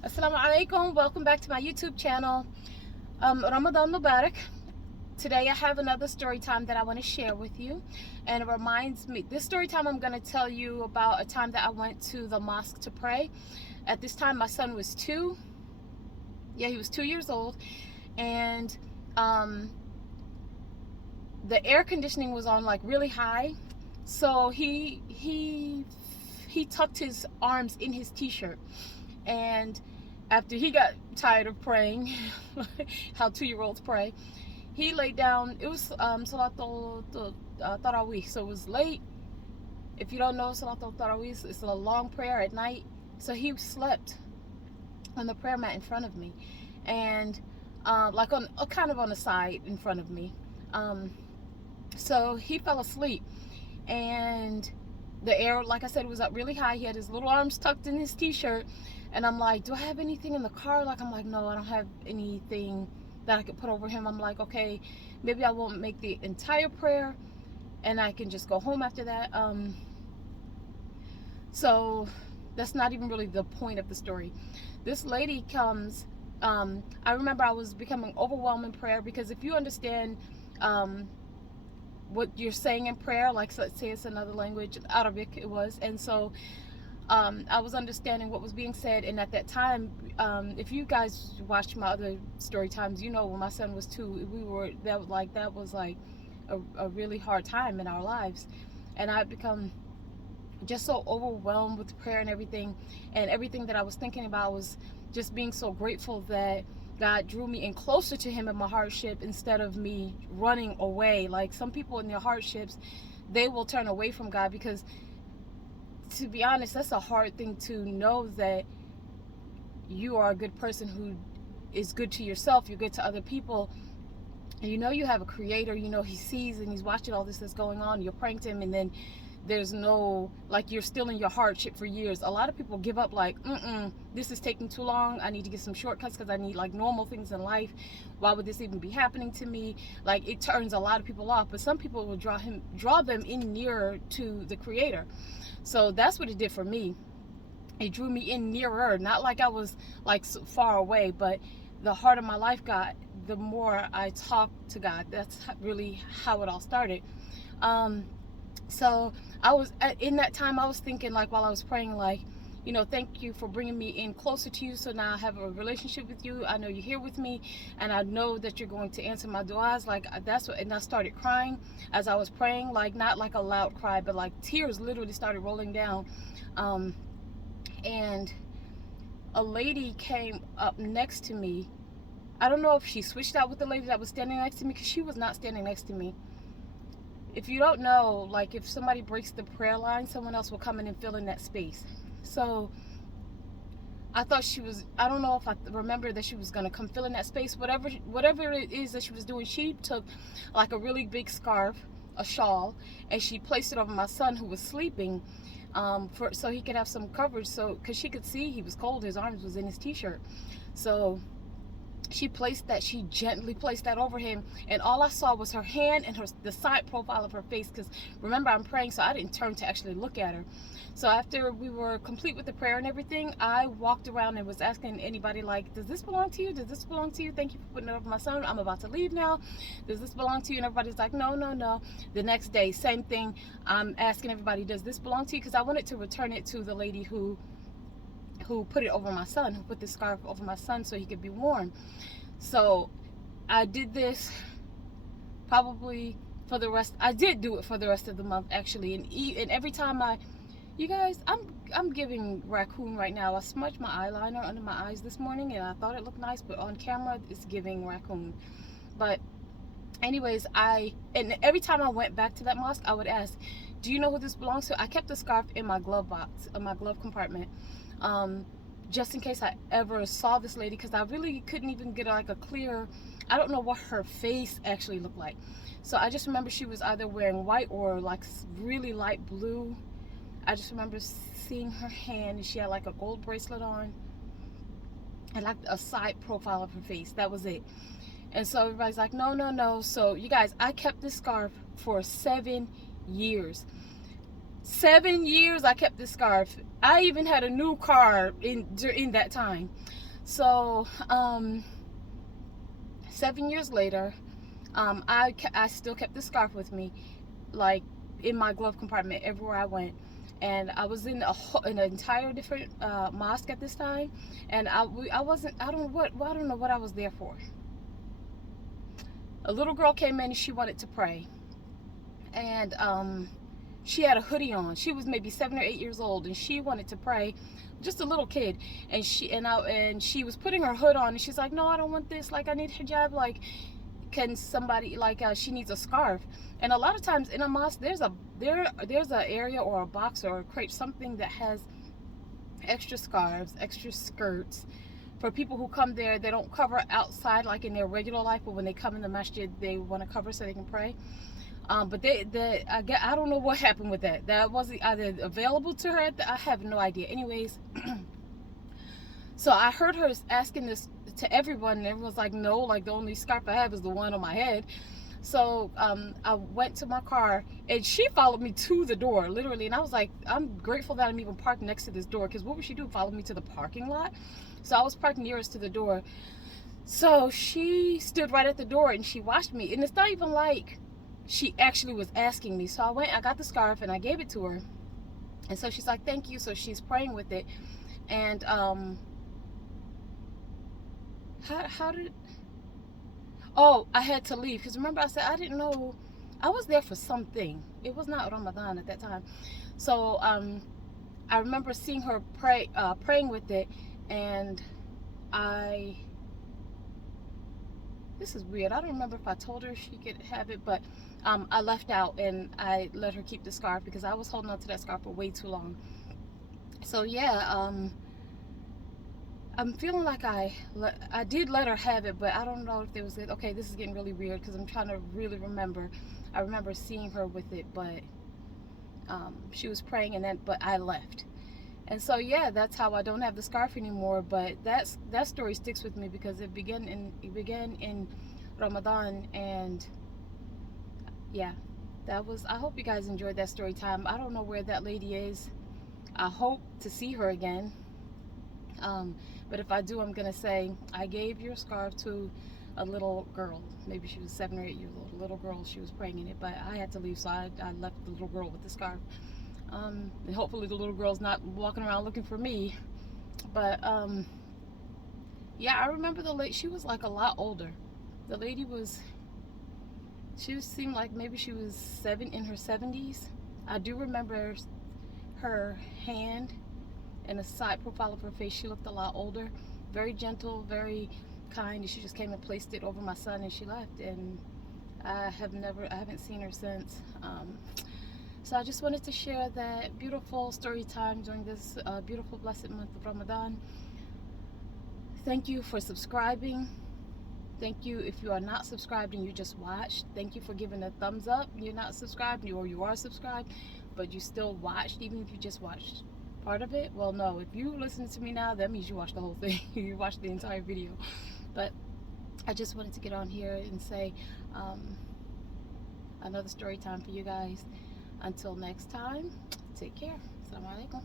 Assalamu alaikum. Welcome back to my YouTube channel. Ramadan Mubarak. Today I have another story time that I want to share with you, and it reminds me, this story time I'm going to tell you about a time that I went to the mosque to pray. At this time my son was 2. Yeah, he was 2 years old, and um, the air conditioning was on like really high, so he tucked his arms in his t-shirt, and after he got tired of praying, how 2-year-olds pray, he laid down. It was Salatul Tarawih, so it was late. If you don't know Salatul Tarawih, it's a long prayer at night. So he slept on the prayer mat in front of me, and like on kind of on the side in front of me. So he fell asleep, and the air, like I said, was up really high. He had his little arms tucked in his t-shirt, and I'm like, do I have anything in the car? Like, I'm like, no, I don't have anything that I could put over him. I'm like, okay, maybe I won't make the entire prayer and I can just go home after that. So that's not even really the point of the story. This lady comes. I remember I was becoming overwhelmed in prayer, because if you understand what you're saying in prayer, like, so let's say it's another language, Arabic it was, and so I was understanding what was being said. And at that time, if you guys watched my other story times, you know, when my son was 2, that was like a really hard time in our lives, and I've become just so overwhelmed with prayer and everything that I was thinking about was just being so grateful that God drew me in closer to him in my hardship, instead of me running away. Like, some people in their hardships, they will turn away from God, because, to be honest, that's a hard thing to know, that you are a good person who is good to yourself, you're good to other people, and you know you have a creator, you know he sees and he's watching all this that's going on, you're praying to him, and then there's no, like, you're still in your hardship for years. A lot of people give up, like, this is taking too long, I need to get some shortcuts because I need like normal things in life. Why would this even be happening to me? Like, it turns a lot of people off, but some people will draw them in nearer to the creator. So that's what it did for me. It drew me in nearer, not like I was like so far away, but the harder my life got, the more I talked to God. That's really how it all started. So I was, in that time, I was thinking, like, while I was praying, like, you know, thank you for bringing me in closer to you, so now I have a relationship with you. I know you're here with me, and I know that you're going to answer my du'as. Like, that's what. And I started crying as I was praying, like, not like a loud cry, but like tears literally started rolling down. And a lady came up next to me. I don't know if she switched out with the lady that was standing next to me, because she was not standing next to me. If you don't know, like, if somebody breaks the prayer line, someone else will come in and fill in that space. So I thought she was, I don't know if I remember that she was going to come fill in that space. Whatever it is that she was doing, she took like a really big scarf, a shawl, and she placed it over my son, who was sleeping, so he could have some coverage, so because she could see he was cold, his arms was in his t-shirt. So she gently placed that over him, and all I saw was her hand and the side profile of her face, because remember, I'm praying, so I didn't turn to actually look at her. So after we were complete with the prayer and everything, I walked around and was asking anybody, like, does this belong to you? Does this belong to you? Thank you for putting it over my son. I'm about to leave now. Does this belong to you? And everybody's like, no, no, no. The next day, same thing. I'm asking everybody, does this belong to you? Because I wanted to return it to the lady who put it over my son, who put the scarf over my son so he could be warm. So I did this probably for the rest. I did do it for the rest of the month, actually. And every time you guys, I'm giving raccoon right now. I smudged my eyeliner under my eyes this morning, and I thought it looked nice, but on camera it's giving raccoon. But anyways, and every time I went back to that mosque, I would ask, do you know who this belongs to? I kept the scarf in my glove box, in my glove compartment, just in case I ever saw this lady, because I really couldn't even get like a clear, I don't know what her face actually looked like. So I just remember she was either wearing white or like really light blue. I just remember seeing her hand, and she had like a gold bracelet on and like a side profile of her face. That was it. And so everybody's like, no, no, no. So you guys, I kept this scarf for 7 years. 7 years I kept this scarf. I even had a new car in that time. So 7 years later, I still kept the scarf with me, like in my glove compartment everywhere I went. And I was in an entire different mosque at this time, and I wasn't, I don't know what I was there for. A little girl came in and she wanted to pray, and she had a hoodie on. She was maybe 7 or 8 years old, and she wanted to pray, just a little kid. And she was putting her hood on, and she's like, "No, I don't want this. Like, I need hijab. Like, can somebody, like, she needs a scarf." And a lot of times in a mosque, there's a area or a box or a crate, something that has extra scarves, extra skirts for people who come there. They don't cover outside like in their regular life, but when they come in the masjid, they want to cover so they can pray. But I don't know what happened with that. That wasn't either available to her. I have no idea. Anyways, so I heard her asking this to everyone, and everyone's like, "No, like the only scarf I have is the one on my head." So I went to my car, and she followed me to the door, literally. And I was like, I'm grateful that I'm even parked next to this door, because what would she do? Follow me to the parking lot? So I was parked nearest to the door. So she stood right at the door, and she watched me. And it's not even like she actually was asking me. So I got the scarf, and I gave it to her. And so she's like, "Thank you." So she's praying with it. And how did... Oh, I had to leave, because remember I said I didn't know. I was there for something. It was not Ramadan at that time. So I remember seeing her praying with it, and this is weird. I don't remember if I told her she could have it, but I left out and I let her keep the scarf, because I was holding on to that scarf for way too long. So yeah, I'm feeling like I did let her have it, but I don't know if there was... Okay, this is getting really weird, because I'm trying to really remember. I remember seeing her with it, but she was praying, but I left. And so yeah, that's how I don't have the scarf anymore. But that story sticks with me, because it began in Ramadan. And yeah, I hope you guys enjoyed that story time. I don't know where that lady is. I hope to see her again. But if I do, I'm gonna say, I gave your scarf to a little girl. Maybe she was 7 or 8 years old. A little girl. She was praying in it, but I had to leave, so I left the little girl with the scarf. And hopefully the little girl's not walking around looking for me. But yeah, I remember the lady. She was like a lot older. The lady seemed like maybe she was in her 70s. I do remember her hand and the side profile of her face. She looked a lot older, very gentle, very kind. And she just came and placed it over my son, and she left. And I haven't seen her since. So I just wanted to share that beautiful story time during this beautiful, blessed month of Ramadan. Thank you for subscribing. Thank you if you are not subscribed and you just watched. Thank you for giving a thumbs up. You're not subscribed, or you are subscribed, but you still watched, even if you just watched part of it. Well, no, if you listen to me now, that means you watched the whole thing. You watched the entire video. But I just wanted to get on here and say another story time for you guys. Until next time, take care. Assalamu alaikum.